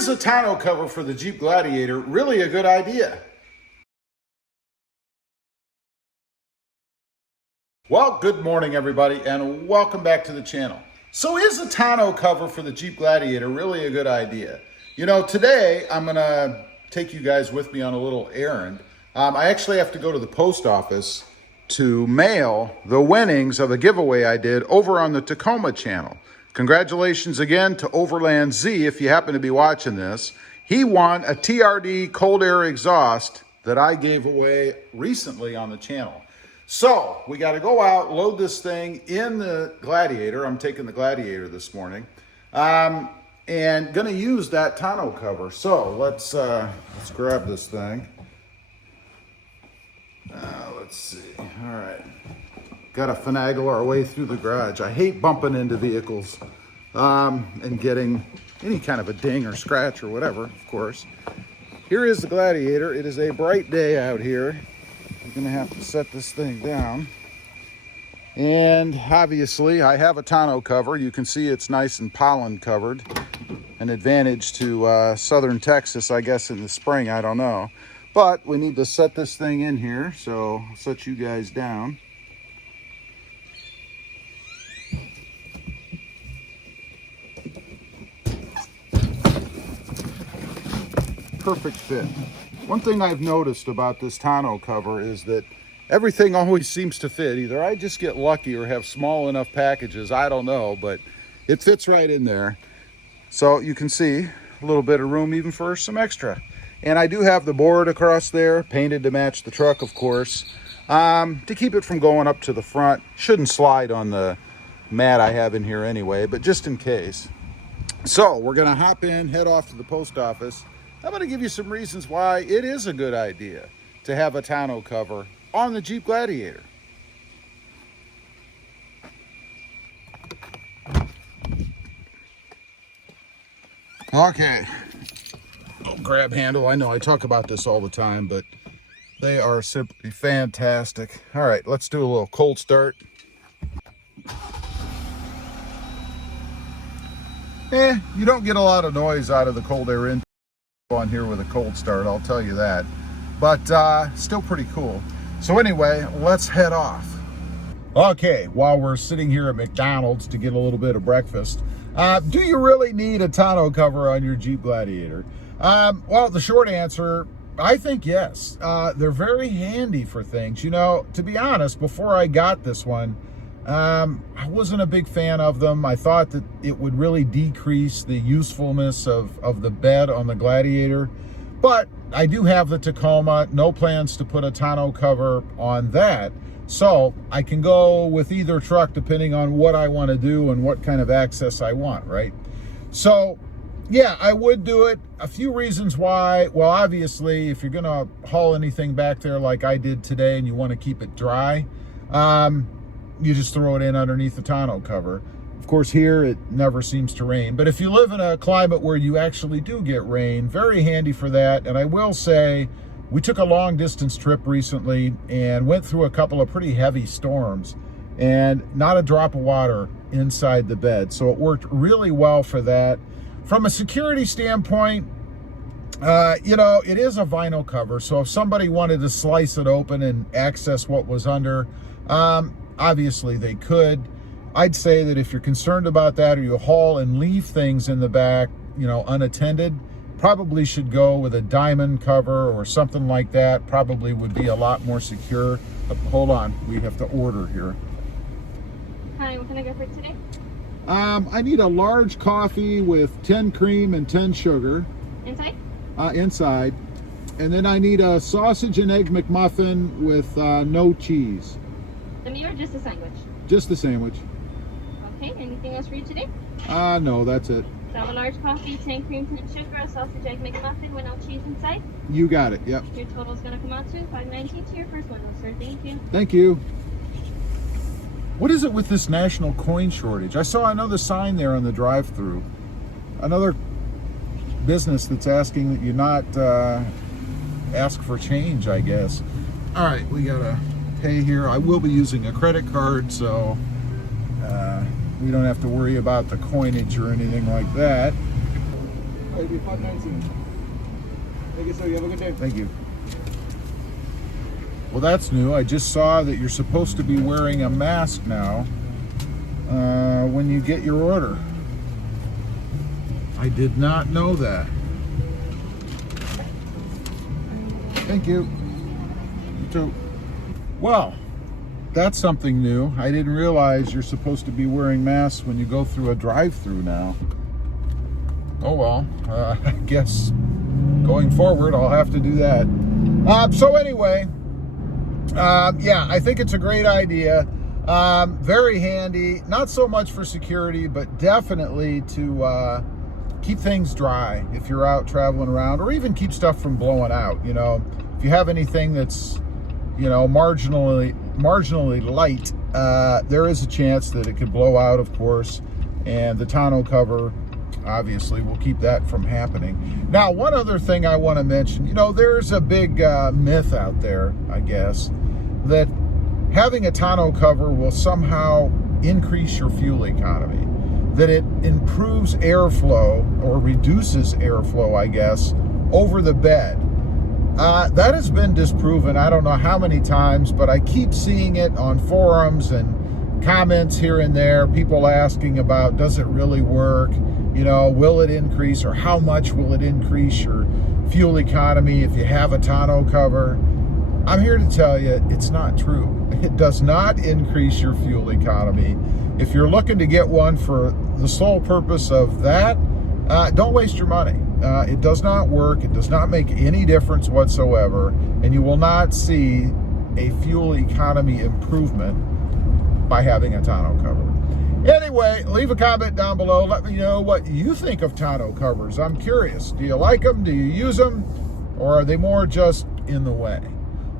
is a tonneau cover for the Jeep Gladiator really a good idea? Well, good morning everybody and welcome back to the channel. So is a tonneau cover for the Jeep Gladiator really a good idea? You know, today I'm gonna take you guys with me on a little errand. I actually have to go to the post office to mail the winnings of a giveaway I did over on the Tacoma channel. Congratulations again to Overland Z if you happen to be watching this. He won a TRD cold air exhaust that I gave away recently on the channel. So we got to go out, load this thing in the Gladiator. I'm taking the Gladiator this morning, and gonna use that tonneau cover. So let's grab this thing. Let's see. All right. Got to finagle our way through the garage. I hate bumping into vehicles and getting any kind of a ding or scratch or whatever, of course. Here is the Gladiator. It is a bright day out here. I'm going to have to set this thing down. And obviously, I have a tonneau cover. You can see it's nice and pollen covered. An advantage to southern Texas, I guess, in the spring. I don't know. But we need to set this thing in here, so I'll set you guys down. Perfect fit. One thing I've noticed about this tonneau cover is that everything always seems to fit. Either I just get lucky or have small enough packages, I don't know, but it fits right in there. So you can see a little bit of room even for some extra. And I do have the board across there, painted to match the truck, of course, to keep it from going up to the front. Shouldn't slide on the mat I have in here anyway, but just in case. So we're gonna hop in, head off to the post office. I'm going to give you some reasons why it is a good idea to have a tonneau cover on the Jeep Gladiator. Okay. Oh, grab handle. I know I talk about this all the time, but they are simply fantastic. All right, let's do a little cold start. You don't get a lot of noise out of the cold air intake on here with a cold start, I'll tell you that, but still pretty cool. So anyway, let's head off. Okay, while we're sitting here at McDonald's to get a little bit of breakfast, do you really need a tonneau cover on your Jeep Gladiator? Well, the short answer, I think yes. They're very handy for things. You know, to be honest, before I got this one, I wasn't a big fan of them. I thought that it would really decrease the usefulness of the bed on the Gladiator. But I do have the Tacoma, no plans to put a tonneau cover on that. So I can go with either truck depending on what I want to do and what kind of access I want, right? So yeah, I would do it. A few reasons why. Well, obviously, if you're going to haul anything back there like I did today and you want to keep it dry, you just throw it in underneath the tonneau cover. Of course, here it never seems to rain. But if you live in a climate where you actually do get rain, very handy for that. And I will say, we took a long distance trip recently and went through a couple of pretty heavy storms and not a drop of water inside the bed. So it worked really well for that. From a security standpoint, you know, it is a vinyl cover. So if somebody wanted to slice it open and access what was under, obviously they could. I'd say that if you're concerned about that or you haul and leave things in the back, you know, unattended, probably should go with a diamond cover or something like that. Probably would be a lot more secure. Hold on, we have to order here. Hi, what can I get for today? I need a large coffee with 10 cream and 10 sugar. Inside? Inside. And then I need a sausage and egg McMuffin with no cheese. The meat or just a sandwich? Just the sandwich. Okay, anything else for you today? No, that's it. So I have a large coffee, 10 cream, 10 sugar, a sausage, egg McMuffin with no cheese inside. You got it, yep. Your total is going to come out to $5.19 to your first one, sir. Thank you. Thank you. What is it with this national coin shortage? I saw another sign there on the drive-thru. Another business that's asking that you not ask for change, I guess. All right, we gotta pay here. I will be using a credit card, so we don't have to worry about the coinage or anything like that. be 519. Thank you, sir. You have a good day. Thank you. Well, that's new. I just saw that you're supposed to be wearing a mask now when you get your order. I did not know that. Thank you. You too. Well, that's something new. I didn't realize you're supposed to be wearing masks when you go through a drive-through now. Oh well, I guess going forward I'll have to do that. So anyway, yeah, I think it's a great idea. Very handy, not so much for security, but definitely to keep things dry if you're out traveling around, or even keep stuff from blowing out. You know, if you have anything that's, you know, marginally light, there is a chance that it could blow out, of course, and the tonneau cover obviously will keep that from happening. Now, one other thing I want to mention, you know, there's a big myth out there, I guess, that having a tonneau cover will somehow increase your fuel economy, that it improves airflow or reduces airflow, I guess, over the bed. That has been disproven I don't know how many times, but I keep seeing it on forums and comments here and there, people asking about, does it really work? You know, will it increase, or how much will it increase your fuel economy if you have a tonneau cover? I'm here to tell you it's not true. It does not increase your fuel economy. If you're looking to get one for the sole purpose of that, don't waste your money. It does not work. It does not make any difference whatsoever, and you will not see a fuel economy improvement by having a tonneau cover. Anyway, leave a comment down below. Let me know what you think of tonneau covers. I'm curious. Do you like them? Do you use them? Or are they more just in the way?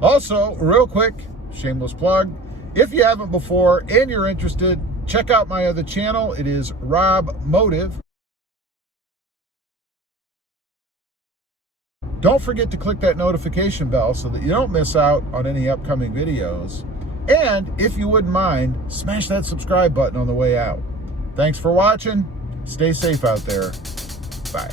Also, real quick, shameless plug, if you haven't before and you're interested, check out my other channel. It is Rob Motive. Don't forget to click that notification bell so that you don't miss out on any upcoming videos. And if you wouldn't mind, smash that subscribe button on the way out. Thanks for watching. Stay safe out there. Bye.